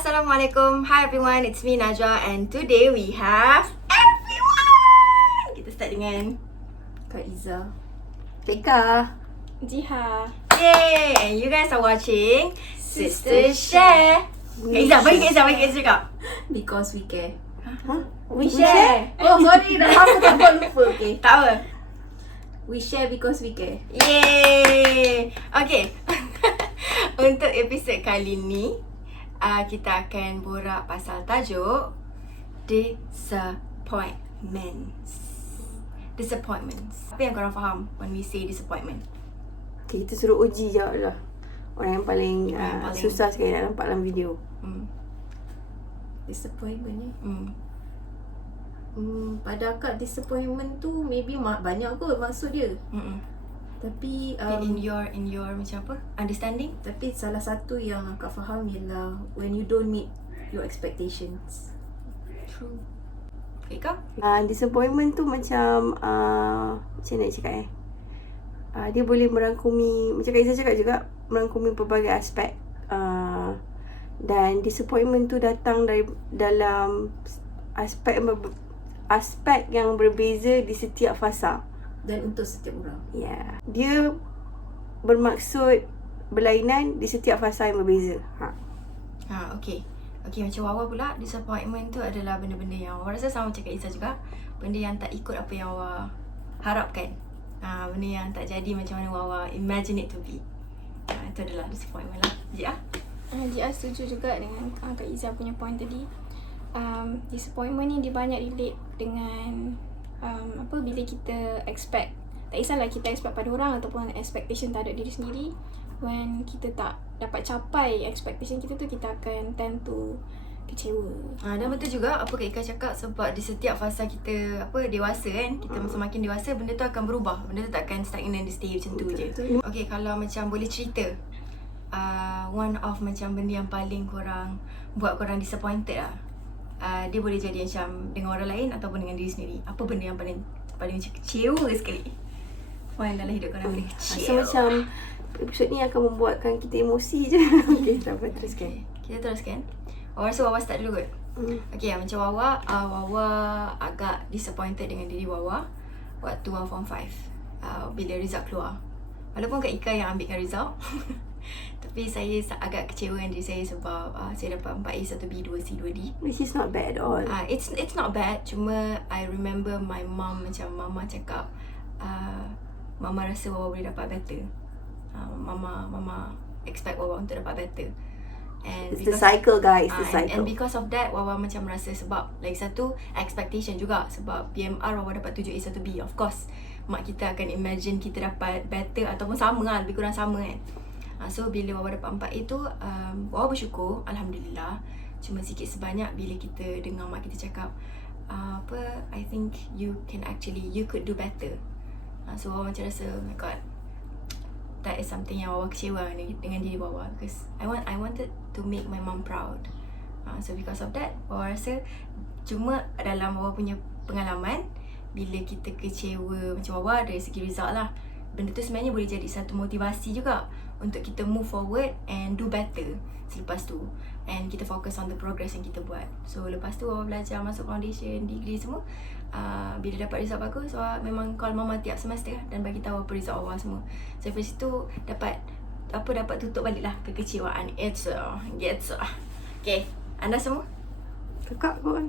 Assalamualaikum. Hi everyone, it's me Najwa and today we have everyone. Kita start dengan Kak Iza, Teka, Jiha. yay! And you guys are watching Sister Share. Kak Iza, bagi Kak Iza cakap. because we care. We share. Oh sorry, dah lama tak buat lupa. Okay. Tak apa. We share because we care. Yay! Okay. Untuk episod kali ni, kita akan borak pasal tajuk Disappointments. Apa yang korang faham when we say disappointment? Okay, kita suruh uji je lah. Orang yang paling, paling- susah sekali nak nampak dalam video. Disappointment ni. Hmm. Pada akak disappointment tu maybe banyak kot maksud dia. Tapi In your macam apa? Understanding? tapi salah satu yang akak faham ialah when you don't meet your expectations. True. Okay kau? Disappointment tu macam macam mana nak cakap dia boleh merangkumi, macam Kak Izzah cakap juga, merangkumi pelbagai aspek. Dan disappointment tu datang dari dalam aspek yang berbeza di setiap fasa. Dan untuk setiap orang. Ya, dia bermaksud berlainan di setiap fasa yang berbeza. Okay. Okay, macam Wawa pula, disappointment tu adalah benda-benda yang Wawa rasa sama macam Kak Izzah juga. Benda yang tak ikut apa yang Wawa harapkan. Benda yang tak jadi macam mana Wawa imagine it to be. Itu adalah disappointment lah. Jia? Jia setuju juga dengan Kak Izzah punya point tadi. Disappointment ni dia banyak relate dengan bila kita expect, tak kisahlah kita expect pada orang ataupun expectation terhadap diri sendiri. When kita tak dapat capai expectation kita tu, kita akan tend to kecewa. Dan betul juga apa Kak Ika cakap, sebab di setiap fasa kita dewasa kan, kita semakin dewasa, benda tu akan berubah. Benda tu tak akan stagnant, dia stay macam tu je. Okay, kalau macam boleh cerita one of macam benda yang paling korang buat korang disappointed lah, dia boleh jadi macam dengan orang lain ataupun dengan diri sendiri. Apa benda yang paling macam kecewa sekali point dalam hidup korang paling kecewa? So macam episod ni akan membuatkan kita emosi je. Okay, tak apa, teruskan. Kita teruskan. Wawa rasa Wawa start dulu kot. Okay, macam Wawa agak disappointed dengan diri Wawa waktu Wawa form 5, bila result keluar. Walaupun Kak Ika yang ambilkan result tapi saya agak kecewa dengan diri saya sebab saya dapat 4A, 1B, 2C, 2D. Which is not bad at all. It's not bad. Cuma I remember my mom, macam Mama cakap, Mama rasa Wawa boleh dapat better. Mama expect Wawa untuk dapat better. And It's the cycle, guys. The And cycle. because of that, Wawa macam rasa, sebab lagi satu expectation juga, sebab PMR Wawa dapat 7A 1B. Of course, mak kita akan imagine kita dapat better ataupun sama lah, lebih kurang sama kan. So bila Wawa dapat 4A tu, Wawa bersyukur, Alhamdulillah. Cuma sikit sebanyak bila kita dengar mak kita cakap I think you could do better. So Wawa macam rasa, oh my god, that is something yang Wawa kecewa dengan diri Wawa, because I wanted to make my mom proud. So because of that, Wawa rasa cuma dalam Wawa punya pengalaman, bila kita kecewa macam Wawa dari segi result lah, benda tu sebenarnya boleh jadi satu motivasi juga untuk kita move forward and do better selepas tu. And kita fokus on the progress yang kita buat. So lepas tu Wawa belajar, masuk foundation, degree semua. Bila dapat result bagus, Wawa memang call mama tiap semester dan bagi tahu apa result Wawa semua. So dari situ dapat tutup balik lah kekecewaan. Gitu. Okay, anda semua? Kakak kot.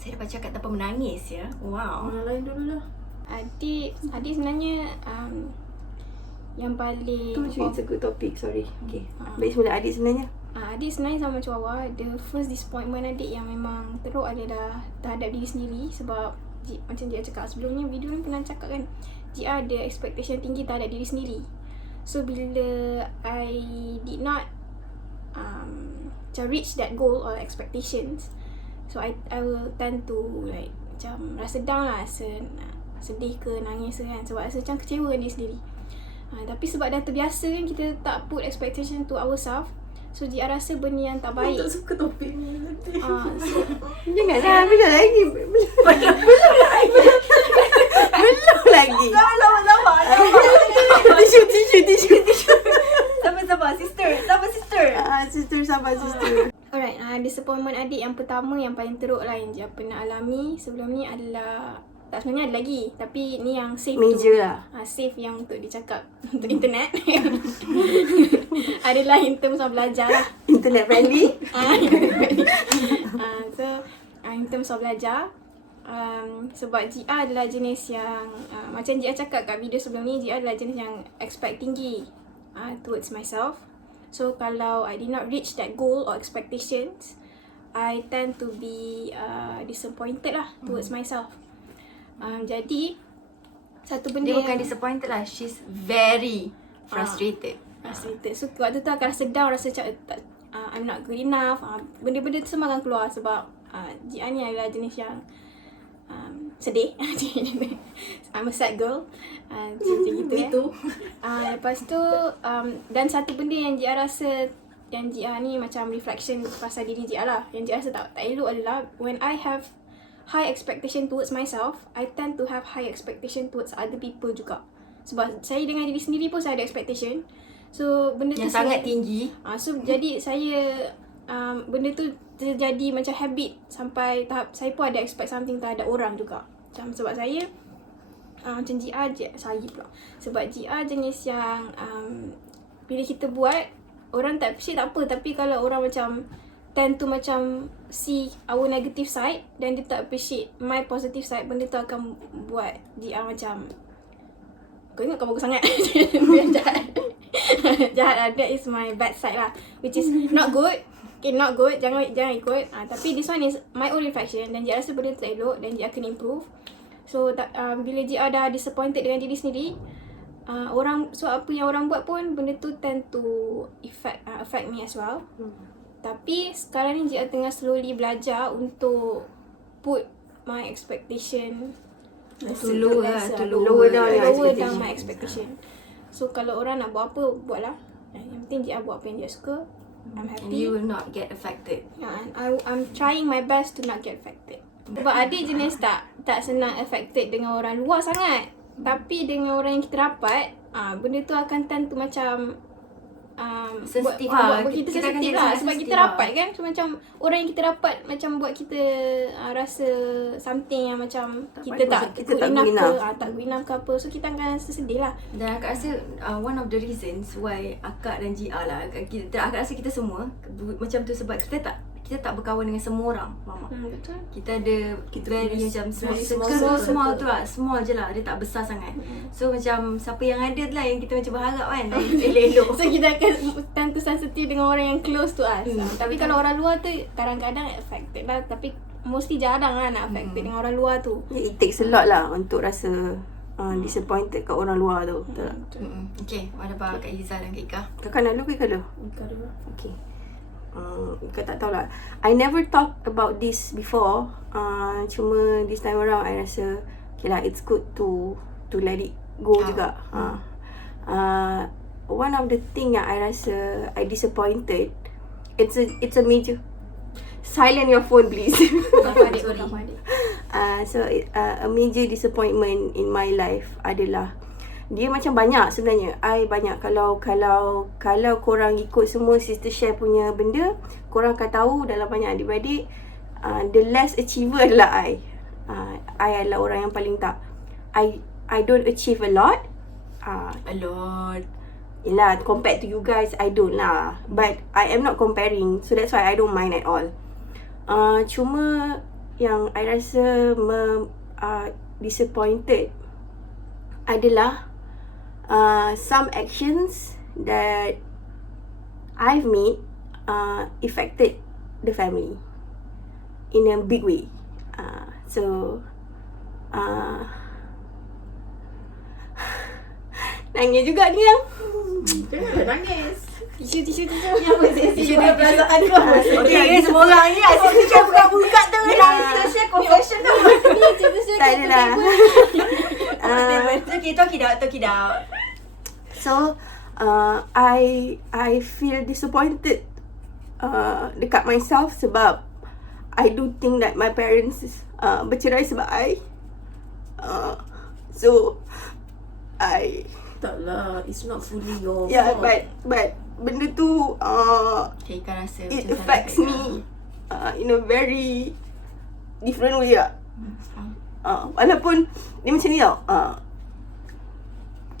Saya dapat cakap tanpa menangis ya. Wow. Orang lain dululah. Adik sebenarnya yang paling It's a good topic, sorry. Okay, baik semula adik sebenarnya. adik sebenarnya sama macam Wawa. The first disappointment adik yang memang teruk adalah terhadap diri sendiri. Sebab macam dia cakap sebelumnya, video ni pernah cakap kan, dia ada expectation tinggi terhadap diri sendiri. So bila I did not reach that goal or expectations, so I will tend to like macam rasa down lah, rasa sedih ke nangis ke kan, sebab rasa macam kecewa dengan diri sendiri. Tapi sebab dah terbiasa kan, kita tak put expectation to ourselves, so dia rasa benda yang tak baik. Tak suka topik ni nanti. Janganlah, belum lagi. Belum lagi. Lama-lama. Tisu. Sabar sister. Sister, sabar sister. Alright, disappointment adik yang pertama, yang paling teruk lah yang Jia pernah alami sebelum ni adalah, tak, sebenarnya ada lagi, tapi ni yang safe Major tu. lah. Safe yang untuk dicakap untuk internet. Adalah in terms of belajar lah. Internet friendly. So in terms of belajar, sebab Jia adalah jenis yang macam Jia cakap kat video sebelum ni, Jia adalah jenis yang expect tinggi towards myself. So kalau I did not reach that goal or expectations, I tend to be disappointed lah towards myself. Jadi satu benda Dia bukan yang disappointed lah, she's very frustrated. frustrated. So waktu tu akan rasa down, rasa macam I'm not good enough. Benda-benda tu semua akan keluar sebab Jia ni adalah jenis yang sedih. I'm a sad girl. Macam gitu. Me too. Lepas tu dan satu benda yang Jia rasa, yang Jia ni macam reflection pasal diri Jia lah, yang Jia rasa tak elok adalah when I have high expectation towards myself, I tend to have high expectation towards other people juga. Sebab saya dengan diri sendiri pun saya ada expectation. So benda Yang tu sangat tinggi. So jadi saya benda tu terjadi macam habit sampai tahap saya pun ada expect something terhadap orang juga. Macam sebab saya macam Jia saya pula. Sebab Jia jenis yang bila kita buat orang tak appreciate tak apa, tapi kalau orang macam tend to macam see our negative side dan dia tak appreciate my positive side, benda tu akan buat Jia macam, kau ingat kau bagus sangat. Dia jahat. Jahat lah. That is my bad side lah, which is not good. Okay, not good. Jangan ikut. Tapi this one is my own reflection dan Jia rasa benda tu elok dan Jia akan improve. So bila Jia dah disappointed dengan diri sendiri, orang, so apa yang orang buat pun benda tu tend to affect me as well. Tapi sekarang ni Jia tengah slowly belajar untuk put my expectation Lower lah, lesser, to lower down your lower down expectation. my expectation. So kalau orang nak buat apa, buatlah. Yang penting Jia buat apa yang Jia suka. I'm And happy. you will not get affected. And I'm trying my best to not get affected. Sebab adik jenis tak senang affected dengan orang luar sangat. Tapi dengan orang yang kita rapat, benda tu akan tend to macam Sensitif buat lah. kita Kita akan sensitif jadi lah. sangat Sebab sensitif kita lah. rapat kan. So macam orang yang kita rapat macam buat kita rasa something yang macam kita tak kita good tak enough good ke, enough. tak good enough ke apa. So kita akan rasa sedih lah. Dan akak rasa one of the reasons why akak dan Jia lah, akak rasa kita semua macam tu sebab kita tak berkawan dengan semua orang, Mama. Betul. Kita ada very macam small tu lah, small je lah, dia tak besar sangat. So macam siapa yang ada tu lah yang kita macam berharap kan, elok-elok. So kita akan tend to sensitive dengan orang yang close to us. Tapi kalau orang luar tu kadang-kadang affected lah. Tapi mostly jarang lah nak affected dengan orang luar tu. It takes a lot lah untuk rasa disappointed kat orang luar tu. Betul tak? Okay, ada apa Kak Izzah dan Kak Ika? Kakak nak dulu ke kalau? Kau dulu. Okay. Kak tak tahulah. I never talk about this before. Cuma this time around I rasa okay lah, it's good to let it go juga. One of the thing yang I rasa I disappointed, it's a major. Silent your phone please. So a major disappointment in my life adalah, dia macam banyak sebenarnya. I banyak. Kalau korang ikut semua sister share punya benda, korang akan tahu dalam banyak adik-beradik, the less achiever adalah I. I adalah orang yang paling tak. I don't achieve a lot. A lot. Yelah, compared to you guys, I don't lah. But I am not comparing. So that's why I don't mind at all. Cuma yang I rasa disappointed adalah some actions that I've made affected the family in a big way. Nangis juga dia. Janganlah nangis. Tisu. Tisu dia perasaan kau. Okay, semua orang ni sister share buka-buka tu. Kita share confession tu. Tak adalah. Okay, talk it out. So, I feel disappointed dekat myself sebab I do think that my parents bercerai sebab I. So, Taklah, it's not fully your yeah, fault. but benda tu Okay, Ika rasa it macam affects sana, me in a very different way lah. Walaupun dia macam ni tau,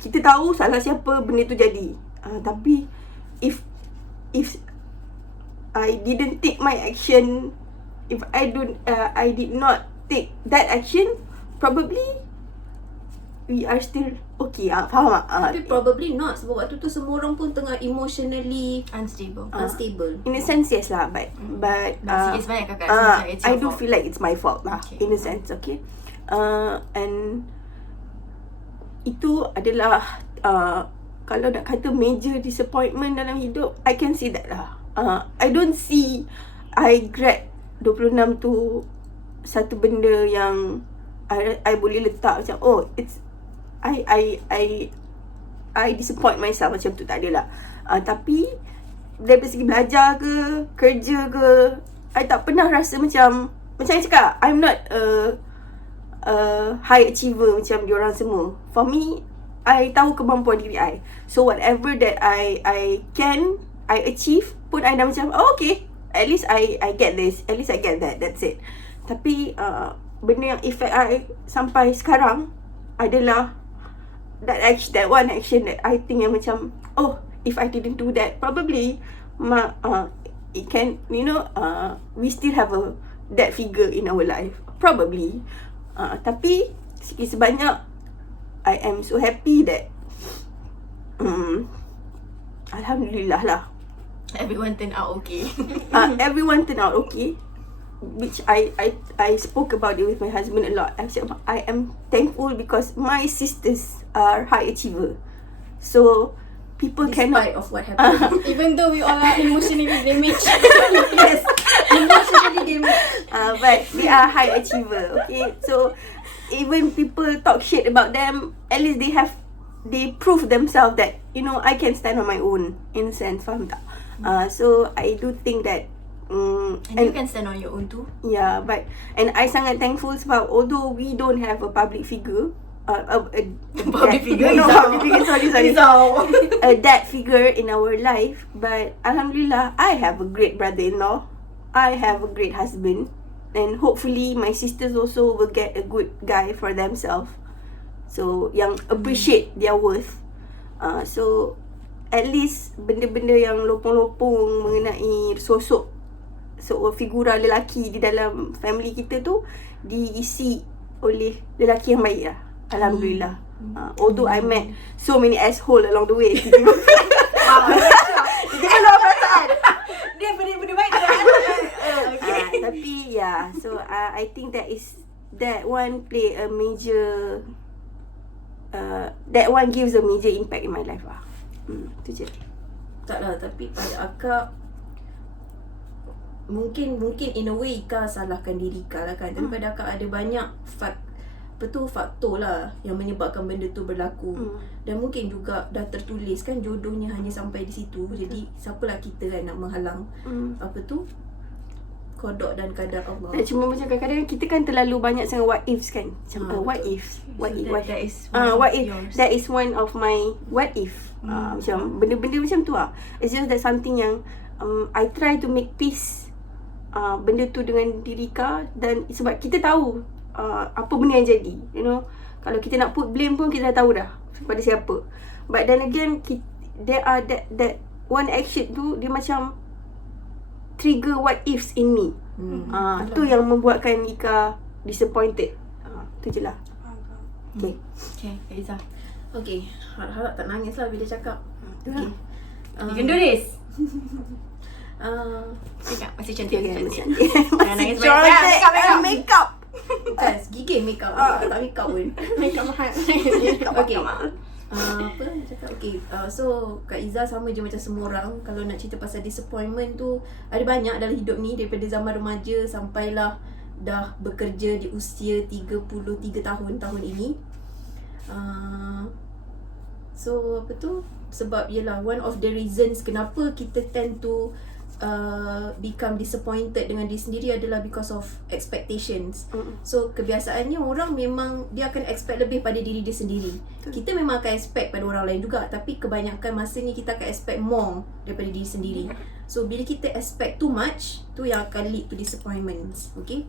kita tahu salah siapa benda tu jadi, tapi if I didn't take my action, if I did not take that action, probably we are still okay. Faham tak? Tapi probably not, sebab waktu tu semua orang pun tengah emotionally Unstable. unstable. In a sense, yes lah, but sikit sebanyak kakak rasa macam it's I your do fault. feel like it's my fault lah, Okay. in a sense, okay. And itu adalah kalau nak kata major disappointment dalam hidup, I can see that lah. I don't see I grad 26 tu satu benda yang I boleh letak macam, oh, it's I disappoint myself, macam tu, tak adalah. Tapi dari segi belajar ke, kerja ke, I tak pernah rasa macam I cakap, I'm not a high achiever macam diorang semua. For me, I tahu kemampuan diri I. So whatever that I achieve pun I dah macam, oh, okay, at least I get this, at least I get that, that's it. Tapi benda yang affect I sampai sekarang adalah that one action that I think yang macam, oh, if I didn't do that, probably it can, we still have that figure in our life, probably. Tapi sikit sebanyak, I am so happy that Alhamdulillah lah, Everyone turned out okay. everyone turned out okay, which I spoke about it with my husband a lot. Actually, I am thankful because my sisters are high achiever, so people Despite cannot. of what happened. Even though we all are emotionally damaged. Yes, emotionally damaged. But they are high achiever, okay. So even people talk shit about them, at least they prove themselves that, I can stand on my own, in a sense, faham tak? So I do think that And you can stand on your own too. yeah, but and I sangat thankful sebab although we don't have a public figure, Public figure no, is public figure, sorry. So, A dad figure in our life, but Alhamdulillah, I have a great brother-in-law, I have a great husband, and hopefully my sisters also will get a good guy for themselves, so yang appreciate their worth. So at least benda-benda yang lopong-lopong mengenai sosok figura lelaki di dalam family kita tu diisi oleh lelaki yang baik lah, Alhamdulillah. Although I met so many asshole along the way. Itu luar perasaan. dia benda baik dah. Tapi so I think that one play a major that one gives a major impact in my life lah. Tu je. Tak lah, tapi pada akak mungkin in a way Ika salahkan diri Ika lah kan. Tapi pada akak ada banyak faktor lah yang menyebabkan benda tu berlaku. Dan mungkin juga dah tertulis kan, jodohnya hanya sampai di situ. Jadi siapalah kita kan nak menghalang qada dan qadar Allah. Cuma macam kadang-kadang kita kan terlalu banyak sangat what ifs kan. Macam what if That is what if yours. that is one of my what if. Macam benda-benda macam tu lah. It's just that something yang I try to make peace benda tu dengan diri Ka. Dan sebab kita tahu apa benda yang jadi, kalau kita nak put blame pun kita dah tahu dah pada siapa. But then again, there are that one action tu, dia macam trigger what ifs in me. Tu yang membuatkan Ika disappointed. Tu je lah. Okay. Okay, Iza. Okay, harap tak nangis lah bila cakap. Okay. You can do this. Cakap masih cantik. Okay, cantik. Jangan nangis cantik. banyak. Makeup. Bukan, gigih makeup. Tak makeup pun. Makeup mahal. Okay. Apa nak cakap? Okay, so Kak Iza sama je macam semua orang. Kalau nak cerita pasal disappointment tu, ada banyak dalam hidup ni. Daripada zaman remaja sampailah dah bekerja di usia 33 tahun ini. So apa tu, sebab yelah one of the reasons kenapa kita tend to become disappointed dengan diri sendiri adalah because of expectations. So kebiasaannya orang memang dia akan expect lebih pada diri dia sendiri. Kita memang akan expect pada orang lain juga, tapi kebanyakan masanya kita akan expect more daripada diri sendiri. So bila kita expect too much, tu yang akan lead to disappointments. Okay.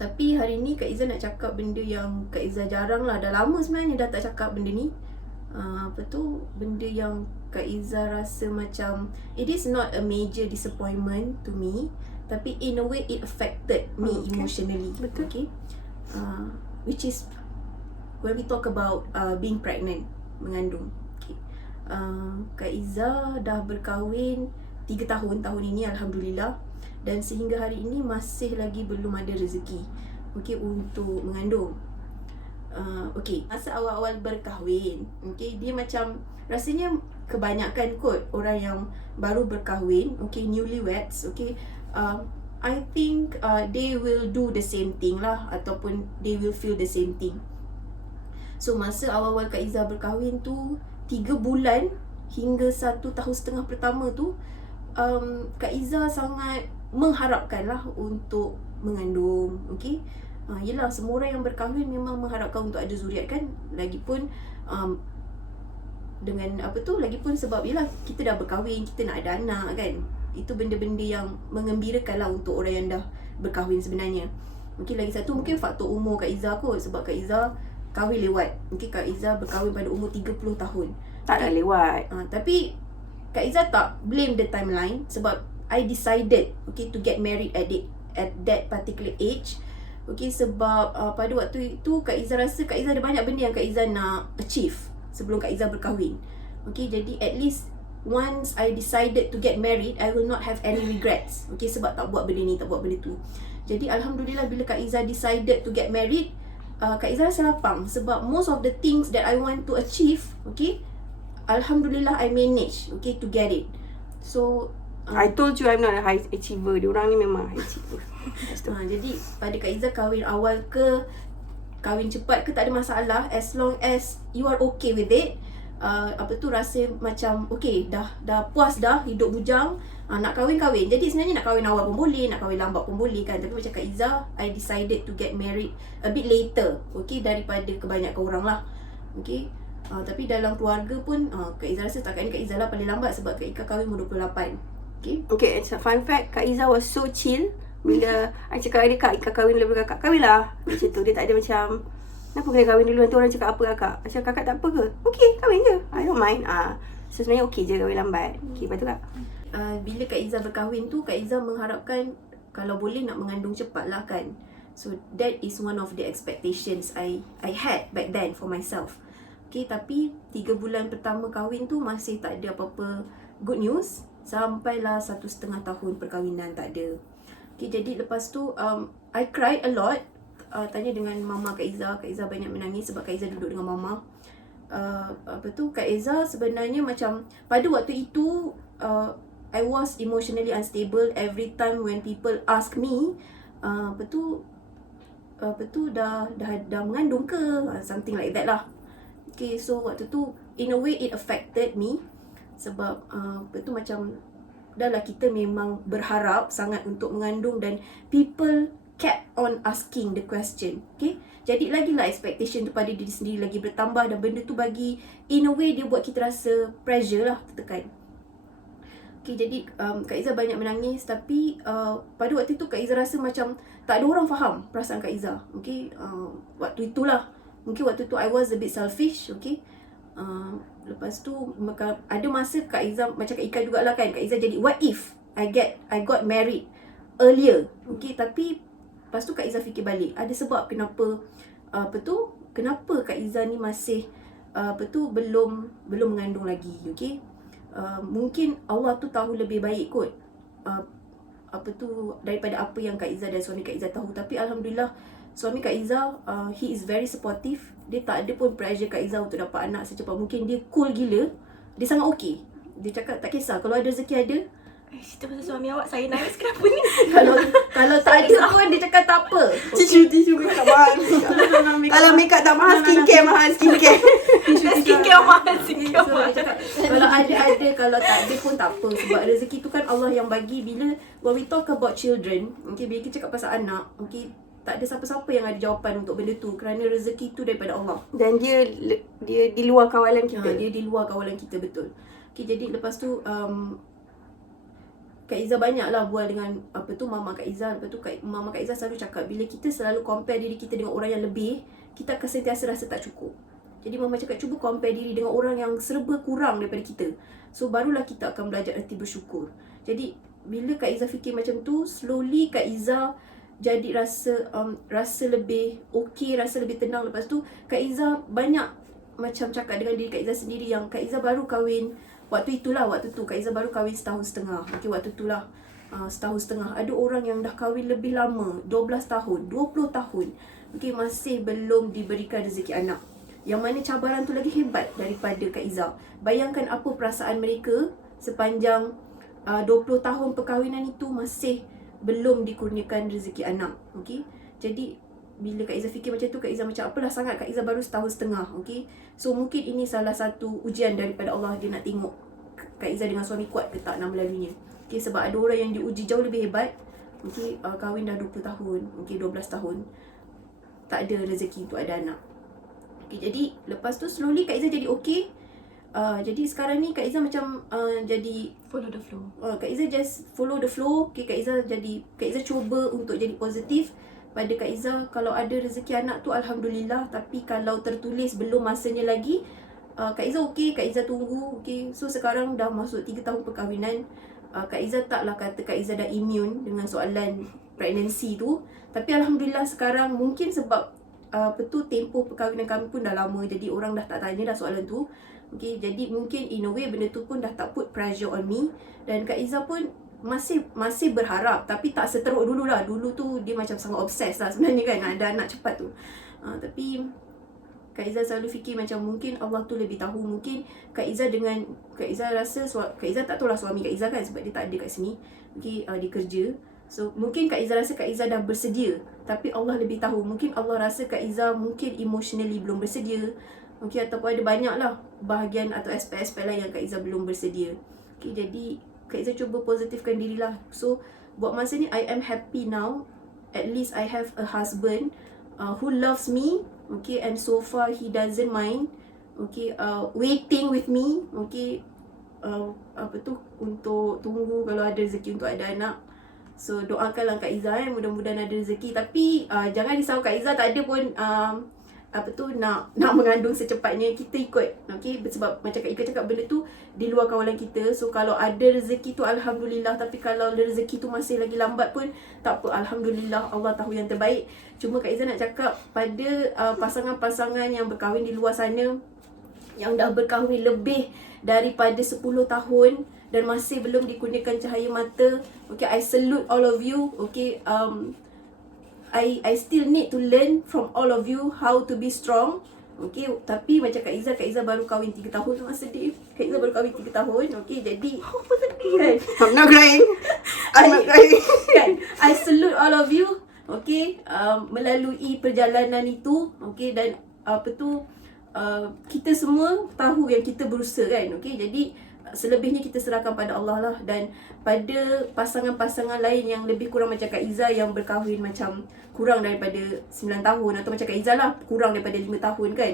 Tapi hari ni Kak Izzah nak cakap benda yang Kak Izzah jarang lah, dah lama sebenarnya dah tak cakap benda ni. Benda yang Kak Izzah rasa macam it is not a major disappointment to me, tapi in a way it affected me emotionally. Betul. Okay. Which is when we talk about being pregnant, mengandung. Okay. Kak Izzah dah berkahwin 3 tahun tahun ini, Alhamdulillah. Dan sehingga hari ini masih lagi belum ada rezeki, okay, untuk mengandung. Okay, masa awal-awal berkahwin, okay, dia macam rasanya kebanyakan kot orang yang baru berkahwin, okay, newlyweds, okay, I think they will do the same thing lah, ataupun they will feel the same thing. So masa awal-awal Kak Izzah berkahwin tu 3 bulan hingga 1 tahun setengah pertama tu, Kak Izzah sangat mengharapkan lah untuk mengandung. Okay, yelah, semua orang yang berkahwin memang mengharapkan untuk ada zuriat kan. Lagipun dengan lagipun sebab yelah kita dah berkahwin, kita nak ada anak kan. Itu benda-benda yang mengembirakan lah untuk orang yang dah berkahwin sebenarnya. Okay, lagi satu mungkin faktor umur Kak Izzah kot, sebab Kak Izzah kahwin lewat. Okay, Kak Izzah berkahwin pada umur 30 tahun. Tak dah lewat. Tapi Kak Izzah tak blame the timeline, sebab I decided, okay, to get married at that particular age. Okay, sebab pada waktu itu Kak Izzah rasa Kak Izzah ada banyak benda yang Kak Izzah nak achieve sebelum Kak Izzah berkahwin. Okay, jadi at least once I decided to get married, I will not have any regrets. Okay, sebab tak buat benda ni, tak buat benda tu. Jadi Alhamdulillah bila Kak Izzah decided to get married, Kak Izzah rasa lapang, sebab most of the things that I want to achieve, okay, Alhamdulillah I managed, okay, to get it. So I told you I'm not a high achiever. Diorang ni memang high achiever. Jadi pada Kak Izzah kahwin awal ke kahwin cepat ke tak ada masalah, as long as you are okay with it. Rasa macam okay, dah puas dah hidup bujang, nak kahwin. Jadi sebenarnya nak kahwin awal pun boleh, nak kahwin lambat pun boleh kan. Tapi macam Kak Izzah, I decided to get married a bit later, okay, daripada kebanyakan orang lah. Okay. Tapi dalam keluarga pun Kak Izzah rasa setakat ni Kak Izzah lah paling lambat, sebab Kak Ika kahwin umur 28. Okay, it's a fun fact. Kak Izzah was so chill. Bila I cakap dengan dia, Kak Ika kahwin lebih kakak, kahwin lah. Macam tu, dia tak ada macam kenapa kena kahwin dulu, nanti orang cakap apa kakak. Macam kakak tak apa ke? Okay, kahwin je, I don't mind. So sebenarnya okay je kahwin lambat. Okay, lepas tu Kak, bila Kak Izzah berkahwin tu, Kak Izzah mengharapkan kalau boleh nak mengandung cepat lah kan. So that is one of the expectations I had back then for myself. Okay, tapi 3 bulan pertama kahwin tu masih tak ada apa-apa good news. Sampailah 1.5 tahun perkahwinan tak ada. Okay, jadi lepas tu I cried a lot. Tanya dengan mama Kak Izzah banyak menangis sebab Kak Izzah duduk dengan mama. Kak Izzah sebenarnya macam pada waktu itu I was emotionally unstable. Every time when people ask me dah mengandung ke, something like that lah. Okay, so waktu tu in a way it affected me. Sebab macam dah lah kita memang berharap sangat untuk mengandung, dan people kept on asking the question. Okay, jadi lagilah expectation tu pada diri sendiri lagi bertambah, dan benda tu bagi in a way dia buat kita rasa pressure lah, tertekan. Okay, jadi Kak Izzah banyak menangis. Tapi pada waktu tu Kak Izzah rasa macam tak ada orang faham perasaan Kak Izzah. Okay, waktu itulah mungkin waktu tu I was a bit selfish. Okay, lepas tu ada masa Kak Izzah macam Kak Ika jugalah kan, Kak Izzah jadi what if I got married earlier. Okay, tapi lepas tu Kak Izzah fikir balik, ada sebab kenapa kenapa Kak Izzah ni masih belum mengandung lagi. Okay, mungkin Allah tu tahu lebih baik kot daripada apa yang Kak Izzah dan suami Kak Izzah tahu. Tapi Alhamdulillah suami Kak Izzah, he is very supportive. Dia tak ada pun pressure Kak Izzah untuk dapat anak secepat mungkin. Dia cool gila. Dia sangat okay. Dia cakap tak kisah, kalau ada rezeki ada. Cerita pasal suami awak, saya nangis kenapa ni? Kalau tak ada pun dia cakap tak apa. tisu makeup mahal. Kalau makeup tak mahal, skincare mahal, skincare. Skincare mahal, So dia cakap kalau ada, kalau tak ada pun tak apa. Sebab rezeki tu kan Allah yang bagi. Bila when we talk about children, okay, bila kita cakap pasal anak, okay, tak ada siapa-siapa yang ada jawapan untuk benda tu, kerana rezeki tu daripada Allah. Dan dia di luar kawalan kita. Dia di luar kawalan kita, betul. Okay, jadi lepas tu Kak Izzah banyak lah bual dengan Mama Kak Izzah. Lepas tu Mama Kak Izzah selalu cakap, bila kita selalu compare diri kita dengan orang yang lebih, kita akan sentiasa rasa tak cukup. Jadi Mama cakap, cuba compare diri dengan orang yang serba kurang daripada kita. So barulah kita akan belajar erti bersyukur. Jadi bila Kak Izzah fikir macam tu, slowly Kak Izzah jadi rasa lebih okey, rasa lebih tenang. Lepas tu Kak Izzah banyak macam cakap dengan diri Kak Izzah sendiri yang Kak Izzah baru kahwin. Waktu tu Kak Izzah baru kahwin setahun setengah. Okey, waktu tu lah setahun setengah. Ada orang yang dah kahwin lebih lama, 12 tahun, 20 tahun. Okey, masih belum diberikan rezeki anak. Yang mana cabaran tu lagi hebat daripada Kak Izzah. Bayangkan apa perasaan mereka sepanjang 20 tahun perkahwinan itu masih belum dikurniakan rezeki anak. Okey. Jadi bila Kak Izzah fikir macam tu, Kak Izzah macam, apalah sangat, Kak Izzah baru setahun setengah. Okey. So mungkin ini salah satu ujian daripada Allah. Dia nak tengok Kak Izzah dengan suami kuat ke tak nak melaluinya. Okey, sebab ada orang yang diuji jauh lebih hebat. Okey, kahwin dah 20 tahun, okey 12 tahun. Tak ada rezeki untuk ada anak. Okey, jadi lepas tu slowly Kak Izzah jadi okey. Jadi sekarang ni Kak Izzah macam jadi Follow the flow. Kak Izzah just follow the flow. Okay, Kak Izzah cuba untuk jadi positif. Pada Kak Izzah, kalau ada rezeki anak tu Alhamdulillah. Tapi kalau tertulis belum masanya lagi, Kak Izzah okey, Kak Izzah tunggu. Okay, so sekarang dah masuk 3 tahun perkahwinan. Kak Izzah taklah kata Kak Izzah dah immune dengan soalan pregnancy tu. Tapi Alhamdulillah sekarang mungkin sebab tempoh perkahwinan kami pun dah lama. Jadi orang dah tak tanya dah soalan tu. Okay, jadi mungkin in a way benda tu pun dah tak put pressure on me. Dan Kak Izzah pun masih berharap, tapi tak seteruk dulu lah. Dulu tu dia macam sangat obses lah sebenarnya kan, ada anak cepat tu. Tapi Kak Izzah selalu fikir macam mungkin Allah tu lebih tahu. Mungkin Kak Izzah rasa, Kak Izzah tak tahu lah suami Kak Izzah kan, sebab dia tak ada kat sini. Okay, dia kerja. So mungkin Kak Izzah rasa Kak Izzah dah bersedia, tapi Allah lebih tahu. Mungkin Allah rasa Kak Izzah mungkin emotionally belum bersedia. Okay, ataupun ada banyak lah bahagian atau aspek-aspek lain yang Kak Izzah belum bersedia. Okay, jadi Kak Izzah cuba positifkan dirilah. So buat masa ni I am happy now. At least I have a husband who loves me. Okay, and so far he doesn't mind. Okay, waiting with me. Okay, untuk tunggu kalau ada rezeki untuk ada anak. So doakanlah Kak Izzah mudah-mudahan ada rezeki. Tapi jangan risau, Kak Izzah tak ada pun nak mengandung secepatnya. Kita ikut, okey, sebab macam Kak Ika cakap, benda tu di luar kawalan kita. So kalau ada rezeki tu Alhamdulillah. Tapi kalau rezeki tu masih lagi lambat pun tak apa, Alhamdulillah, Allah tahu yang terbaik. Cuma Kak Izzah nak cakap pada pasangan-pasangan yang berkahwin di luar sana, yang dah berkahwin lebih daripada 10 tahun dan masih belum dikurniakan cahaya mata, okay, I salute all of you. Okay, I still need to learn from all of you how to be strong. Okay, tapi macam Kak Izzah baru kahwin 3 tahun. Sedih, Kak Izzah baru kahwin 3 tahun. Okay, jadi kan, I'm not crying. I'm not crying. Kan, I salute all of you. Okay, melalui perjalanan itu. Okay, dan kita semua tahu yang kita berusaha kan. Okay, jadi selebihnya kita serahkan pada Allah lah. Dan pada pasangan-pasangan lain yang lebih kurang macam Kak Izzah, yang berkahwin macam kurang daripada 9 tahun, atau macam Kak Izzah lah kurang daripada 5 tahun kan,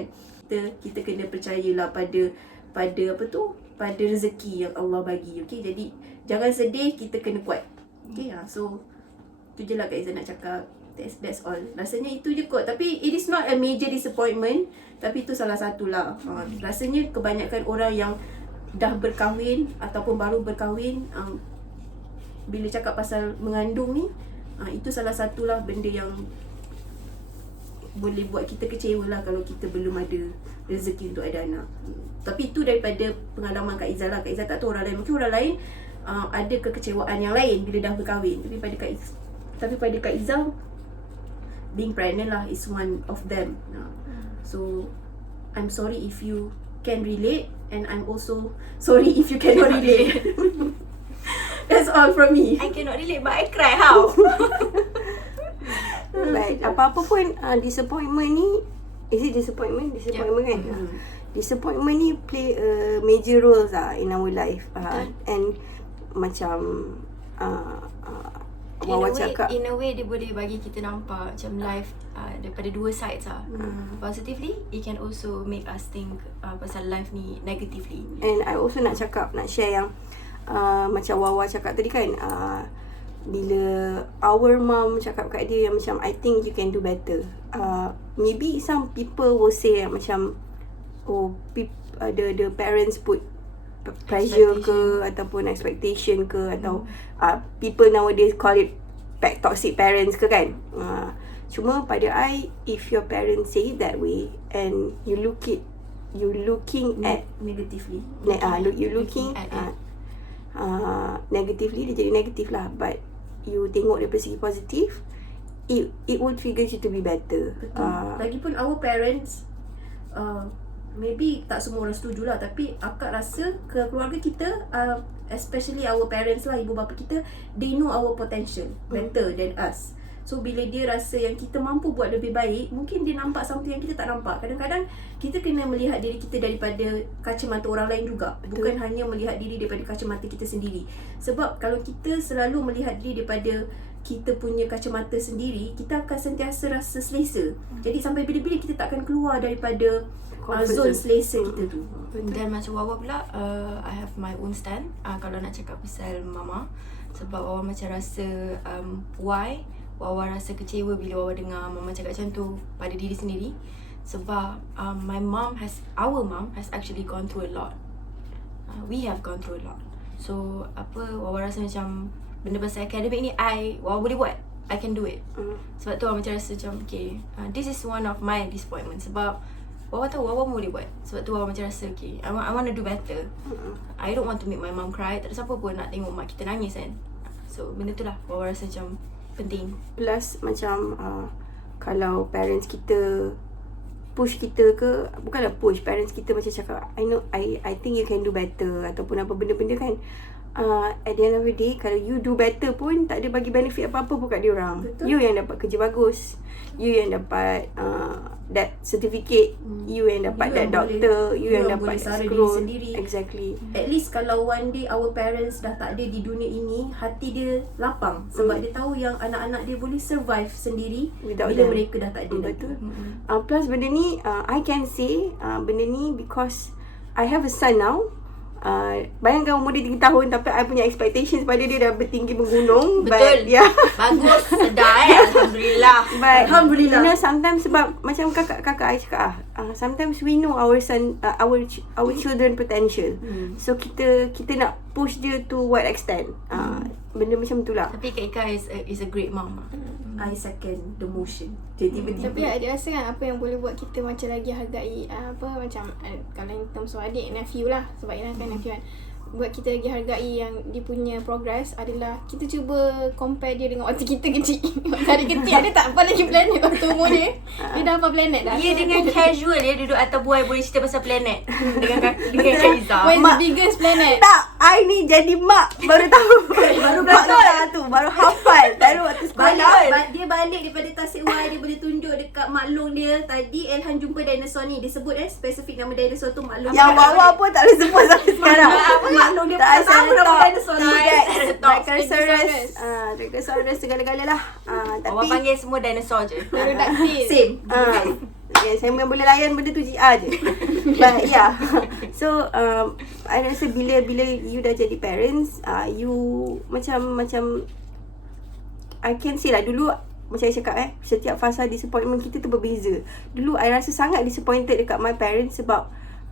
kita kena percayalah pada rezeki yang Allah bagi. Okay, jadi jangan sedih, kita kena kuat. Okay, so tu je lah Kak Izzah nak cakap. That's all. Rasanya itu je kot. Tapi it is not a major disappointment, tapi itu salah satu lah. Rasanya kebanyakan orang yang dah berkahwin ataupun baru berkahwin, bila cakap pasal mengandung ni, itu salah satulah benda yang boleh buat kita kecewa lah kalau kita belum ada rezeki untuk ada anak. Tapi itu daripada pengalaman Kak Izzah lah. Kak Izzah tak tahu orang lain. Mungkin orang lain ada kekecewaan yang lain bila dah berkahwin. Tapi pada Kak Izzah, being pregnant lah is one of them. So I'm sorry if you can relate, and I'm also sorry if you cannot relate. That's all from me. I cannot relate, but I cry. How? But apa-apa pun disappointment ni, is it disappointment? Disappointment kan? Disappointment ni play a major role lah in our life. And macam in a way dia boleh bagi kita nampak macam life daripada dua sides lah. Positively, it can also make us think pasal life ni negatively. And I also nak share yang macam Wawa cakap tadi kan, bila our mom cakap kat dia yang macam I think you can do better, maybe some people will say macam the parents put pressure ke ataupun expectation ke, atau people nowadays call it toxic parents ke kan. Cuma pada I, if your parents say it that way and you looking at negatively, you looking at negatively, dia jadi negatif lah, but you tengok daripada segi positif, it would trigger you to be better. Lagipun our parents, maybe tak semua orang setuju lah, tapi akak rasa keluarga kita, especially our parents lah, ibu bapa kita, they know our potential better than us. So bila dia rasa yang kita mampu buat lebih baik, mungkin dia nampak something yang kita tak nampak. Kadang-kadang kita kena melihat diri kita daripada kacamata orang lain juga. Betul. Bukan hanya melihat diri daripada kacamata kita sendiri. Sebab kalau kita selalu melihat diri daripada kita punya kacamata sendiri, kita akan sentiasa rasa selesa. Jadi sampai bila-bila kita tak akan keluar daripada zone selesa kita tu. Dan macam Wawa pula, I have my own stand kalau nak cakap pasal mama. Sebab Wawa macam rasa why Wawa rasa kecewa bila Wawa dengar mama cakap macam tu pada diri sendiri. Sebab our mom has actually gone through a lot. We have gone through a lot. So Wawa rasa macam benda pasal akademik ni Wawa boleh buat. I can do it. Sebab tu Wawa macam rasa macam okay, this is one of my disappointment. Sebab Wawa tahu Wawa boleh buat. Sebab tu Wawa macam rasa okay, I want to do better. I don't want to make my mom cry. Tak ada siapa pun nak tengok mak kita nangis kan. So benda tu lah Wawa rasa macam penting. Plus macam kalau parents kita push kita ke, bukanlah push, parents kita macam cakap I think you can do better ataupun apa benda-benda kan, at the end of the day, kalau you do better pun tak ada bagi benefit apa-apa pun kat diorang. You yang dapat kerja bagus, you yang dapat that certificate, you yang dapat that doctor, you yang dapat scroll sendiri. Exactly. At least kalau one day our parents dah tak ada di dunia ini, hati dia lapang. Sebab dia tahu yang anak-anak dia boleh survive sendiri Without bila them. mereka dah tak ada. Betul. Plus benda ni, I can say benda ni because I have a son now. Bayangkan umur dia 3 tahun tapi I punya expectations pada dia dah bertinggi menggunung. Betul. But, yeah. Bagus. Sedar Alhamdulillah. But Alhamdulillah. you know, sometimes sebab macam kakak I cakap sometimes we know our son, our children potential. So kita nak push dia to what extent. Benda macam tu lah. Tapi Kak Ika is a great mom. I second the motion. Jadi tiba-tiba Tapi ada rasa kan apa yang boleh buat kita macam lagi hargai macam kalau in terms of adik, nephew lah, sebab Ina kan nephew kan, buat kita lagi hargai yang dia punya progress adalah kita cuba compare dia dengan waktu kita kecil. Waktu adik kecil dia tak hafal lagi planet waktu umur dia. Dia dah hafal planet dah. Dia dengan casual dia duduk atas buai boleh cerita pasal planet. Dengan Kak Iza. Where's the biggest planet? Tak, I ni jadi mak baru tahu. Baru betul lah tu, baru hafal. Baru waktu sekolah. Dia balik daripada Tasikmalaya, dia boleh tunjuk dekat maklong dia. Tadi Elhan jumpa dinosaur ni. Dia sebut spesifik nama dinosaur tu maklong. Yang Wawa pun tak boleh sebut sampai sekarang. Maklong dia pun tahu nama dinosaur ni. Dragosaurus, Dragosaurus segala-gala lah. Awak Tapi panggil semua dinosaur je. Pterodactyl. Same. saya yang boleh layan benda tu GR je. But yeah. So I rasa bila you dah jadi parents, you macam I can say lah, dulu macam saya cakap setiap fasa disappointment kita tu berbeza. Dulu I rasa sangat disappointed dekat my parents sebab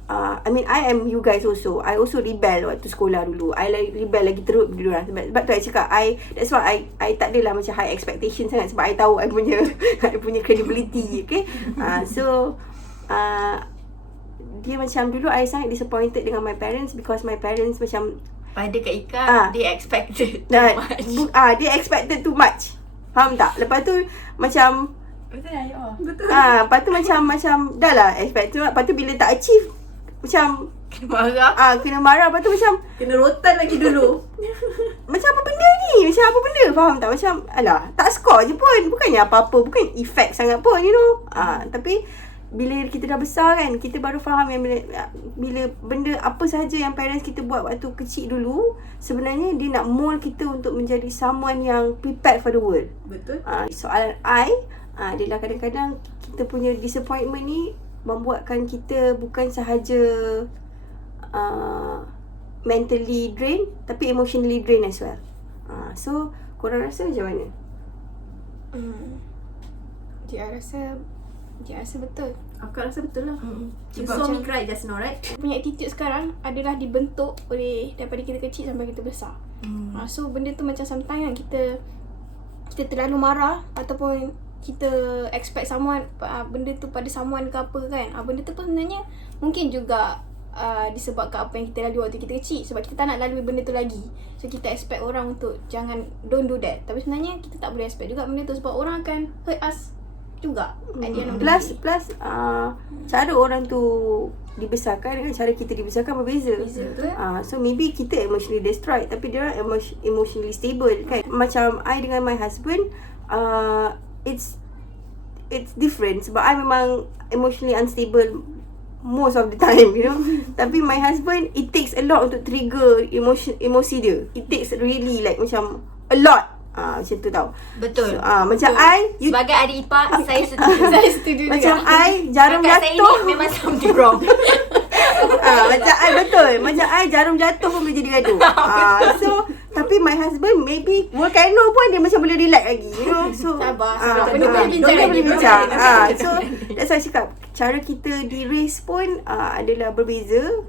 I mean I am you guys also. I also rebel waktu sekolah dulu. I rebel lagi teruk dulu lah. Sebab tu I cakap that's why I tak adalah macam high expectation sangat sebab I tahu I punya credibility. Okay. So dia macam dulu I sangat disappointed dengan my parents because my parents macam Pada Kak Ika, they expected too dah, much. dia expected too much. Faham tak? Lepas tu macam Betul lah, ya. Betul. lepas tu macam dah lah expect tu. Lepas tu bila tak achieve macam Kena marah. kena marah. Lepas tu macam Kena rotan lagi dulu. macam apa benda ni? Macam apa benda? Faham tak? Macam alah, tak score je pun. Bukannya apa-apa, bukan effect sangat pun, you know. Tapi bila kita dah besar kan, kita baru faham yang bila benda apa sahaja yang parents kita buat waktu kecil dulu, sebenarnya dia nak mold kita untuk menjadi someone yang prepared for the world. Betul. Soalan adalah kadang-kadang kita punya disappointment ni membuatkan kita bukan sahaja mentally drain tapi emotionally drain as well. So korang rasa macam mana? Dia rasa betul. Aku rasa betul lah. You Sebab saw me macam- cry just now, right? Punya attitude sekarang adalah dibentuk oleh daripada kita kecil sampai kita besar. So benda tu macam sometimes kan kita terlalu marah ataupun kita expect someone benda tu pada someone ke apa kan. Benda tu pun sebenarnya mungkin juga disebabkan apa yang kita lalui waktu kita kecil, sebab kita tak nak lalui benda tu lagi. So kita expect orang untuk don't do that. Tapi sebenarnya kita tak boleh expect juga benda tu sebab orang akan hurt us juga at the end of the day. Plus cara orang tu dibesarkan dengan cara kita dibesarkan berbeza. Betul. So maybe kita emotionally destroyed tapi dia orang emotionally stable kan. Macam I dengan my husband it's different sebab I memang emotionally unstable most of the time, you know. Tapi my husband, it takes a lot untuk trigger emosi dia. It takes really like macam a lot. Macam tu tau. Betul. So, macam I Sebagai adik ipar, saya setuju. Saya setuju juga. macam I jarum Kakak saya jatuh. ni memang something wrong. Macam I betul. Macam I jarum jatuh pun boleh jadi gaduh. So tapi my husband maybe volcano pun dia macam boleh relax lagi, you know. So Sabar, benda boleh bincang benda lagi, boleh benda bincang. boleh bincang. So that's why I cakap cara kita di-raise pun adalah berbeza.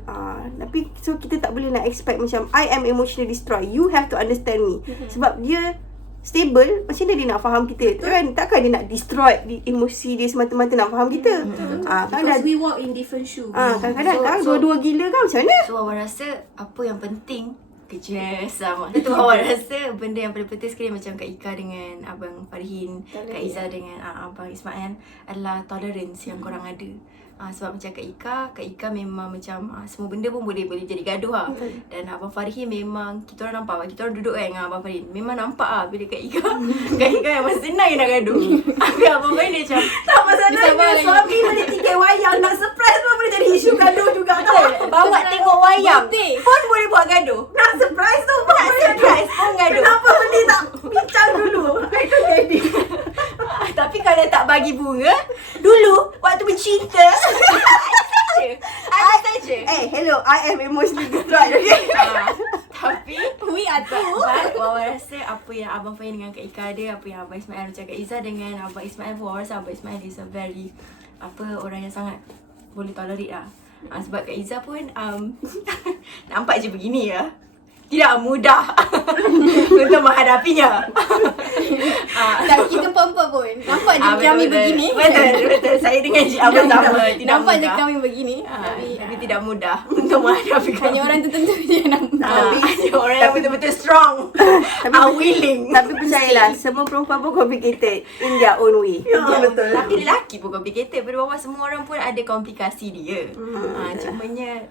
Tapi so kita tak boleh nak expect macam I am emotionally destroyed, you have to understand me. Sebab dia stable, macam mana dia nak faham kita? Kan takkan dia nak destroy emosi dia semata-mata nak faham kita. Because we walk in different shoes. Kadang-kadang dua-dua gila kan macam mana? So awak rasa apa yang penting kerja sama. Itu awak rasa benda yang paling penting sekali macam Kak Ika dengan Abang Farhin, Kak Iza dengan Abang Ismail adalah tolerance yang korang ada. Sebab macam Kak Ika memang macam semua benda pun boleh jadi gaduh lah. Dan Abang Farhin memang kita orang nampak, kita orang duduk kan dengan Abang Farhin, memang nampak lah bila Kak Ika memang senang nak gaduh. Habis Abang Farhin dia macam Tak masalahnya suami boleh tiket wayang, nak surprise pun boleh jadi isu gaduh juga tau. bawa tengok wayang Betul. pun boleh buat gaduh. Nak surprise tu pun boleh Surprise pun gaduh. Kenapa benda tak bincang dulu? I don't get it. Tapi kalau tak bagi bunga dulu waktu bercinta ada saja. Hello, I am emotionally destroyed. Okay. Tapi We are two. Wawa rasa apa yang Abang Fahin dengan Kak Ika ada, apa yang Abang Ismail macam Kak Iza dengan Abang Ismail, Wawa rasa Abang Ismail is a very orang yang sangat boleh tolerate lah. Sebab Kak Iza pun nampak je begini ya, tidak mudah untuk menghadapinya. Tak, kita perempuan pun nampak je kami begini. Betul. Saya dengan Cik Abang sama. Tidak Nampak je mudah. kami begini. Tapi tidak mudah untuk menghadapi Hanya orang tertentu je yang nampak. Tapi orang yang betul-betul strong are willing. Tapi percayalah, semua perempuan pun complicated in their own way. Betul. Tapi lelaki pun complicated. Pada bawah semua orang pun ada komplikasi dia. Cumanya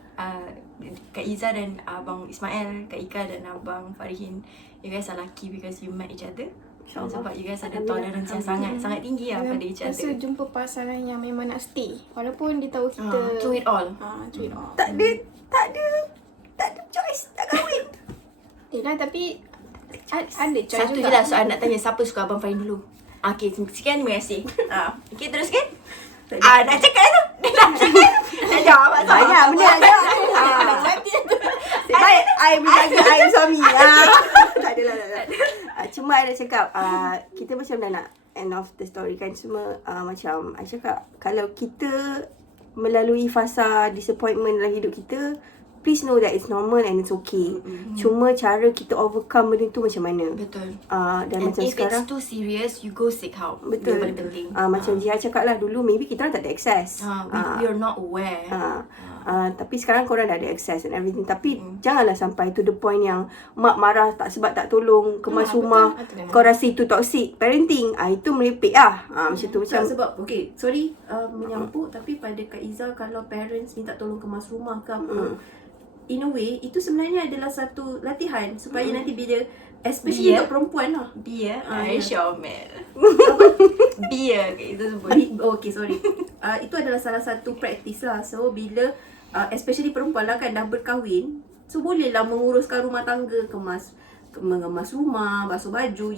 Kak Iza dan Abang Ismail, Kak Ika dan Abang Farihin, you guys are lucky because you met each other. Sebab you guys ada tolerance yang sangat tinggi lah pada each Lepas tu other. jumpa pasangan yang memang nak stay. Walaupun dia tahu kita Through it all. through it all. Tak ada choice, tak kahwin. Yelah, tapi ada choice Satu je juga. lah soalan nak tanya, siapa suka Abang Farihin dulu? Okay, sekian, terima kasih. Okay, teruskan. Nak cakap tu. Nak cakap. Nak jawab apa? Banyak benda nak jawab. Baik, I menjaga I suami. Tak adalah. Cuma I nak cakap, kita macam dah nak end of the story kan. Cuma macam I cakap, kalau kita melalui fasa disappointment dalam hidup kita, please know that it's normal and it's okay. Cuma cara kita overcome benda tu macam mana. Betul. Dan And macam if sekarang, it's too serious, you go seek help. betul. Yang paling penting. Macam Jihad cakap lah, dulu maybe kita orang tak ada access. We are not aware. Tapi sekarang korang dah ada access and everything. Tapi janganlah sampai to the point yang mak marah sebab tak tolong kemas rumah. betul. Kau rasa itu toxic parenting. Itu merepek lah. Macam tu. Macam Macam sebab sorry menyampuk, tapi pada Kak Iza, kalau parents minta tolong kemas rumah ke apa, in a way itu sebenarnya adalah satu latihan supaya nanti bila, especially Dia. untuk perempuan lah. Beer, ya. Shomel. Beer, itu sebut. Okay, sorry. Itu adalah salah satu praktis lah. So bila especially perempuan lah kan dah berkahwin, so bolehlah menguruskan rumah tangga, mengemas rumah, basuh baju.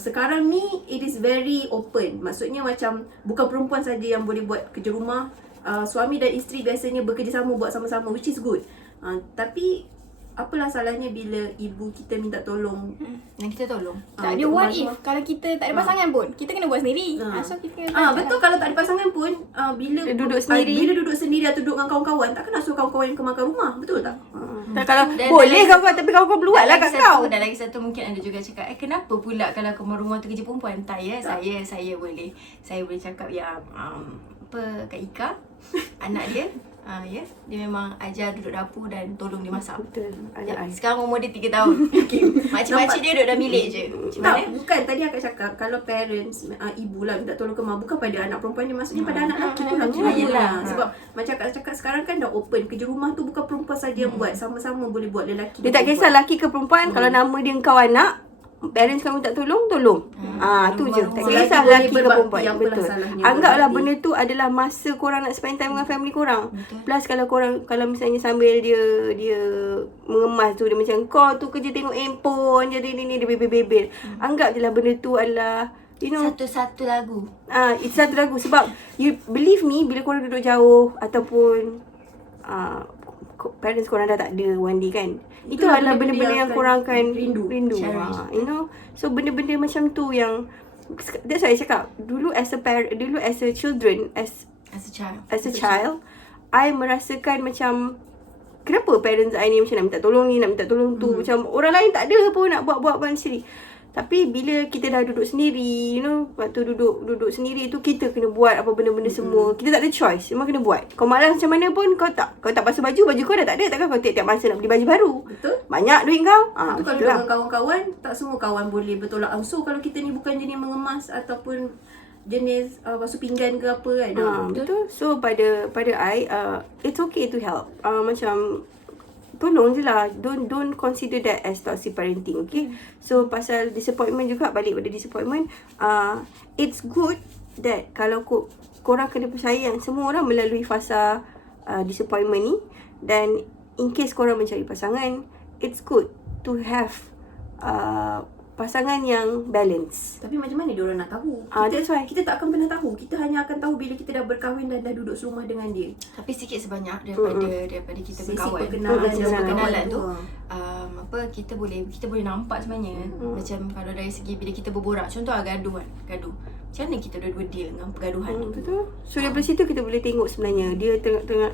Sekarang ni it is very open. Maksudnya macam bukan perempuan saja yang boleh buat kerja rumah. Suami dan isteri biasanya bekerjasama buat sama-sama, which is good. Tapi apalah salahnya bila ibu kita minta tolong. Yang kita tolong. Tak ada untuk what kemajuan. if kalau kita tak ada pasangan pun, kita kena buat sendiri. So kita kena Betul, kalau tak ada pasangan pun bila Duduk sendiri. bila duduk sendiri atau duduk dengan kawan-kawan, takkan nak suruh kawan-kawan yang kemakan rumah, betul tak? Tak, kalau Dan boleh lagi kawan-kawan, tapi kawan-kawan berluat lah kat kau. Dan lagi satu mungkin ada juga cakap, kenapa pula kalau rumah tu kerja perempuan? Tak ya, saya boleh. Saya boleh cakap yang Kak Ika, anak dia, dia memang ajar duduk dapur dan tolong dia masak. Betul. Anak I. Sekarang umur dia 3 tahun. Makcik-makcik dia duduk dalam bilik je. Macam Tak, mana? bukan. Tadi akak cakap kalau parents, ibu lah minta tolong ke mak, bukan pada anak perempuan dia, maksudnya pada anak lelaki pun laki yelah. Sebab macam akak cakap sekarang kan dah open, kerja rumah tu bukan perempuan saja yang buat, sama-sama boleh buat, lelaki Dia dan tak kisah perempuan. lelaki ke perempuan, kalau nama dia kau anak, parents kau minta tolong, tolong. Tu je. Tak Selagi kisah boleh lelaki ke berbakti, perempuan. apalah Betul. salahnya Anggaplah berbakti. benda tu adalah masa korang nak spend time dengan family korang. Betul. Plus kalau misalnya sambil dia mengemas tu, dia macam kau tu kerja tengok handphone, jadi ni dia bebel-bebel. Anggap je lah benda tu adalah Satu-satu lagu. it's satu lagu. Sebab you believe me, bila korang duduk jauh ataupun parents korang dah tak ada one day kan, itu Itulah adalah benda-benda benda-benda yang yang korang akan akan rindu. cherish. So benda-benda macam tu yang, that's why I cakap dulu as a children, as As a child. I merasakan macam kenapa parents I ni macam nak minta tolong ni, nak minta tolong tu, macam orang lain tak ada pun nak buat sendiri. Tapi bila kita dah duduk sendiri, waktu duduk sendiri tu, kita kena buat apa benda-benda semua. Kita tak ada choice, memang kena buat. Kau malas macam mana pun, kau tak basuh baju kau dah tak ada. Takkan kau tiap-tiap masa nak beli baju baru. Betul. Banyak duit kau. Itu kalau itulah. dengan kawan-kawan, tak semua kawan boleh bertolak ansur kalau kita ni bukan jenis mengemas ataupun jenis basuh pinggan ke apa kan. Betul. So pada I, it's okay to help. Macam tolong je lah. Don't consider that as toxic parenting, okay? So pasal disappointment juga, balik pada disappointment, it's good that kalau korang kena percaya yang semua orang melalui fasa disappointment ni, dan in case korang mencari pasangan, it's good to have pasangan yang balance. Tapi macam mana diorang nak tahu? That's why. Kita tak akan pernah tahu. Kita hanya akan tahu bila kita dah berkahwin dan dah duduk serumah dengan dia. Tapi sikit sebanyak daripada kita Sisi berkawan. perkenalan Sisi dan perkenalan berkawan tu, tu, kita boleh nampak sebenarnya. Macam kalau dari segi bila kita berborak, contoh gaduh. Macam mana kita dua-dua deal dengan pergaduhan tu? Betul. So daripada situ kita boleh tengok sebenarnya dia tengah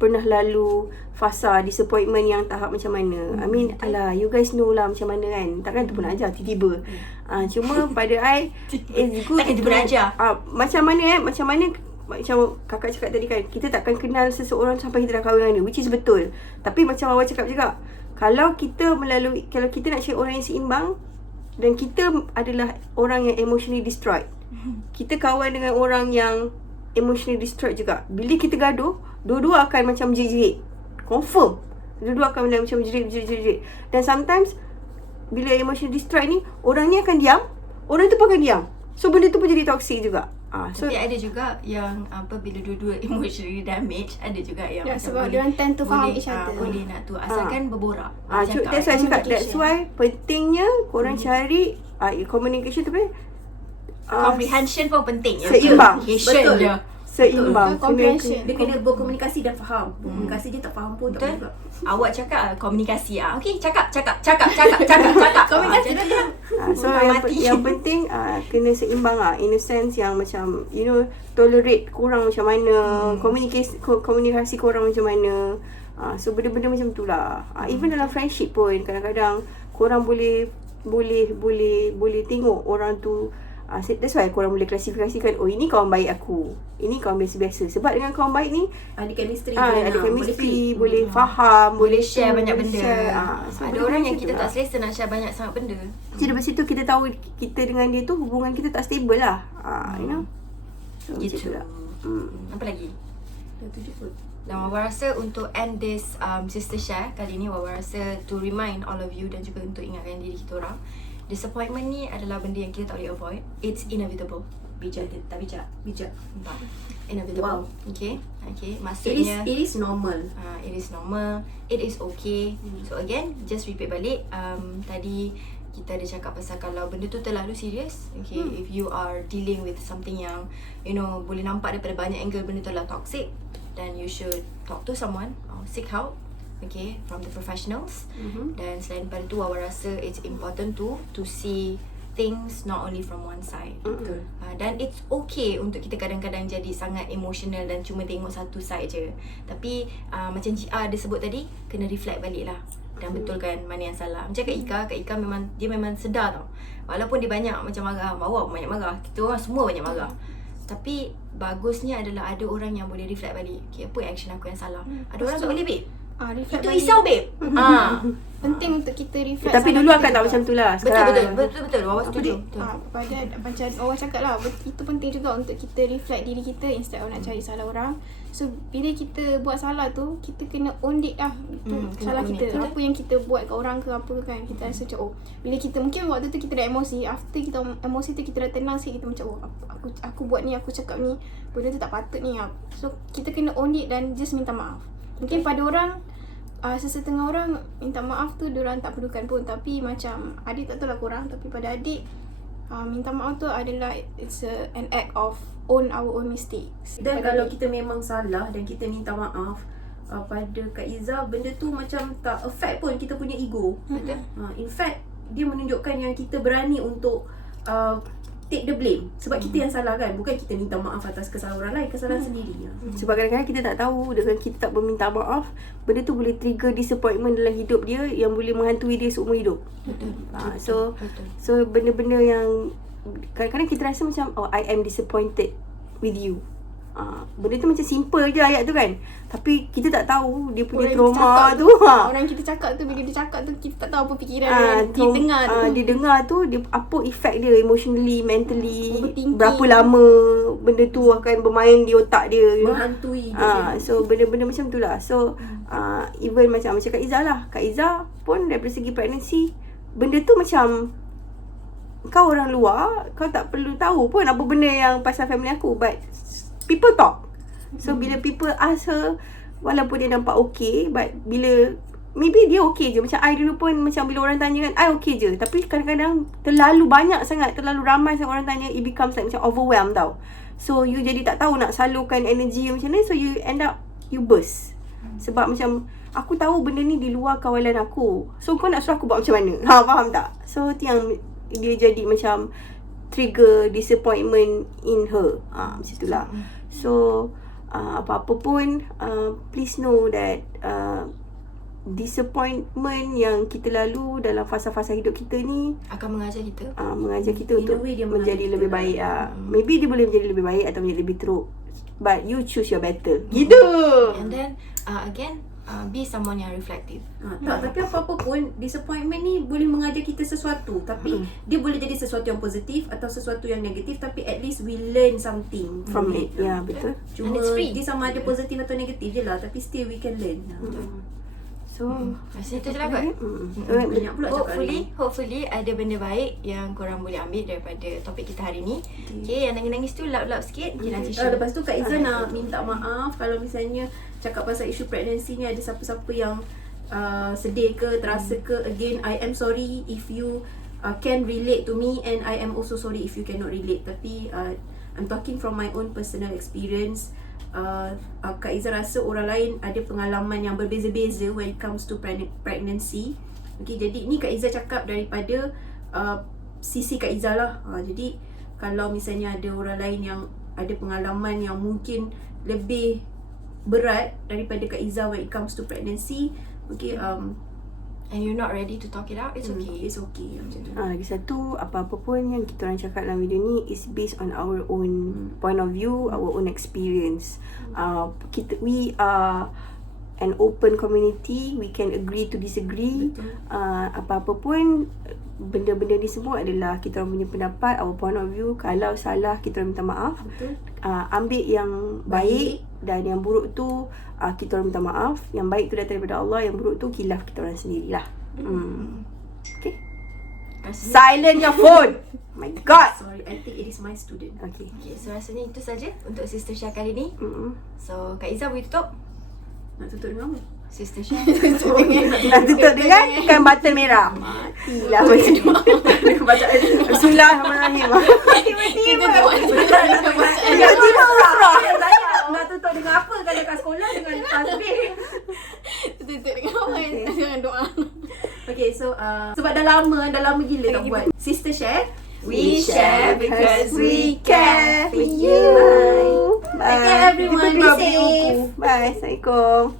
pernah lalu fasa disappointment yang tahap macam mana. I mean, alah, you guys know lah macam mana kan. Takkan tu pun nak ajar tiba-tiba. Cuma pada I, it's good. Takkan tiba nak ajar. Macam kakak cakap tadi kan, kita takkan kenal seseorang sampai kita dah kahwin dengan dia, which is betul. Tapi macam awak cakap juga, kalau kita nak cari orang yang seimbang, dan kita adalah orang yang emotionally destroyed, kita kawan dengan orang yang emotionally destroyed juga, bila kita gaduh, dua-dua akan macam jerit-jerit. Confirm. Dua-dua akan macam jerit-jerit. Dan sometimes bila emotionally destroyed ni, orang ni akan diam, orang tu pun akan diam. So benda tu pun jadi toxic juga. Tapi ada juga yang bila dua-dua emotionally damage, ada juga yang Ya, macam sebab diorang tend to faham each other. boleh nak tu, asalkan berborak. That's why I cakap, that's why pentingnya korang cari communication tu comprehension pun penting. Seimbang. Communication Betul. je. seimbang. Comprehension. Dia kena berkomunikasi dan faham. Komunikasi je tak faham pun tak Betul. boleh. Awak cakap komunikasi Okey, cakap. Komunikasi Macam tu. So Mati. yang penting kena seimbang in a sense yang macam tolerate korang macam mana, komunikasi korang macam mana. So benda-benda macam tu lah. Even dalam friendship pun kadang-kadang korang boleh tengok orang tu. That's why korang boleh klasifikasikan, oh ini kawan baik aku, ini kawan biasa-biasa. Sebab dengan kawan baik ni Ada chemistry. ada chemistry, boleh faham, Boleh share banyak boleh benda. share. So Ada benda orang macam yang tu kita lah. tak selesa nak share banyak sangat benda. So daripada situ kita tahu kita dengan dia tu hubungan kita tak stable lah. You know. So macam Gitu. tu lah. Apa lagi? Dah 7 pun. Dan Wawa rasa untuk end this sister share kali ni, Wawa rasa to remind all of you dan juga untuk ingatkan diri kita orang, disappointment ni adalah benda yang kita tak boleh avoid. It's inevitable. Bijak, tak bijak. Bijak. Nampak? Inevitable. Wow. Okay. Maksudnya It is normal. it is normal. It is okay. So again, just repeat balik. Tadi kita ada cakap pasal kalau benda tu terlalu serius, okay, if you are dealing with something yang boleh nampak daripada banyak angle benda tu adalah toxic, then you should talk to someone or seek help. okay, from the professionals. Dan selain daripada tu, awak rasa it's important to see things not only from one side. Betul. Dan it's okay untuk kita kadang-kadang jadi sangat emotional dan cuma tengok satu side je. Tapi macam GR dia sebut tadi, kena reflect balik lah dan betulkan mana yang salah. Macam Kak Ika memang sedar tau. Walaupun dia banyak macam marah, bawa banyak marah, kita orang semua banyak marah. Tapi bagusnya adalah ada orang yang boleh reflect balik. Okay, apa action aku yang salah? Ada orang tak boleh, babe. Reflect Itu balik. risau, babe. Penting untuk kita reflect. Tapi salah dulu kita akan tak juga. macam tu lah. Sekarang Betul. Awak setuju. Betul. Pada macam awak cakap lah, itu penting juga untuk kita reflect diri kita instead of nak cari salah orang. So bila kita buat salah tu, kita kena own it lah. Itu salah own kita. it. Apa yang kita buat kat orang ke apa kan, kita rasa macam bila kita mungkin waktu tu kita dah emosi, after kita emosi tu kita dah tenang sikit, kita macam aku buat ni, aku cakap ni, benda tu tak patut ni. So kita kena own it dan just minta maaf. Mungkin pada orang sesetengah orang minta maaf tu diorang tak perlukan pun, tapi macam adik tak tahu lah korang, tapi pada adik minta maaf tu adalah it's an act of own our own mistakes. Dan Pada kalau adik. kita memang salah dan kita minta maaf pada Kak Iza, benda tu macam tak affect pun kita punya ego. Betul. In fact, dia menunjukkan yang kita berani untuk take the blame. Sebab kita yang salah kan, bukan kita minta maaf atas kesalahan orang lain, kesalahan sendiri. sebab kadang-kadang kita tak tahu, dengan kita tak meminta maaf, benda tu boleh trigger disappointment dalam hidup dia yang boleh menghantui dia seumur hidup. Betul. Betul. So benda-benda yang kadang-kadang kita rasa macam I am disappointed with you. Benda tu macam simple je ayat tu kan, tapi kita tak tahu dia punya Orang trauma kita tu. Orang kita cakap tu, bila dia cakap tu kita tak tahu apa fikiran dia dengar tu. Dia dengar tu, dia apa efek dia emotionally, mentally, Overthinking. berapa lama benda tu akan bermain di otak dia. Menghantui dia. So benda-benda macam tu lah. So even macam Kak Iza lah, Kak Iza pun dari segi pregnancy, benda tu macam kau orang luar, kau tak perlu tahu pun apa benda yang pasal family aku, but people talk. So bila people ask her, walaupun dia nampak okay, but bila maybe dia okay je. Macam I dulu pun, macam bila orang tanya kan, I okay je. Tapi kadang-kadang terlalu banyak sangat, terlalu ramai sangat orang tanya, it becomes like macam overwhelmed tau. So you jadi tak tahu nak salurkan energy macam mana, so you end up you burst. Sebab macam aku tahu benda ni di luar kawalan aku, so kau nak suruh aku buat macam mana? Faham tak? So tu yang dia jadi macam trigger disappointment in her. Macam itulah. So apa-apa pun, please know that disappointment yang kita lalu dalam fasa-fasa hidup kita ni Akan mengajar kita. mengajar kita In a untuk way dia menjadi mengajar lebih kita baik. lah. Maybe dia boleh menjadi lebih baik atau menjadi lebih teruk, but you choose your battle. Gitu. And then again, be someone yang reflective. Tapi apa-apa pun, disappointment ni boleh mengajar kita sesuatu. Tapi dia boleh jadi sesuatu yang positif atau sesuatu yang negatif, tapi at least we learn something From it. Ya, betul. Cuma And it's free. dia sama ada positif atau negatif je lah, tapi still we can learn. So Rasa itu je lah kot. Banyak pula cakap Hopefully ada benda baik yang korang boleh ambil daripada topik kita hari ni. Okay, yang nangis-nangis tu lap-lap sikit. Okay, nanti show. Lepas tu Kak Iza nak minta maaf kalau misalnya cakap pasal isu pregnancy ni ada siapa-siapa yang sedih ke, terasa ke. Again, I am sorry if you can relate to me, and I am also sorry if you cannot relate. Tapi I'm talking from my own personal experience. Kak Iza rasa orang lain ada pengalaman yang berbeza-beza when it comes to pregnancy. Okay, jadi ni Kak Iza cakap daripada sisi Kak Iza lah. Jadi kalau misalnya ada orang lain yang ada pengalaman yang mungkin lebih berat daripada Kak Iza when it comes to pregnancy, okay, And you're not ready to talk it out, it's okay. It's okay macam tu. lagi satu, apa-apa pun yang kita orang cakap dalam video ni is based on our own point of view, our own experience. We are an open community, we can agree to disagree. Apa-apa pun, benda-benda ni semua adalah kita orang punya pendapat, our point of view. Kalau salah, kita orang minta maaf. Betul. Ambil yang baik dan yang buruk tu kita orang minta maaf. Yang baik tu datang daripada Allah, yang buruk tu khilaf kita orang sendirilah. Okay. Silent your phone. My God. Sorry, I think it is my student. Okay. Okay, so rasanya itu saja untuk Sister Syah kali ni. So, Kak Iza boleh tutup? Nak tutup dengan apa? Sister Syah. Nak tutup dengan tekan button merah. Matilah macam tu. Bismillahirrahmanirrahim. Tiba-tiba Nak tutup dengan apa? Kalau kat sekolah dengan tasbih. Tutup dengan sebab dah lama gila tak buat Sister Share. We share because we care for you. Bye. Take care everyone. Be safe. Bye. Assalamualaikum.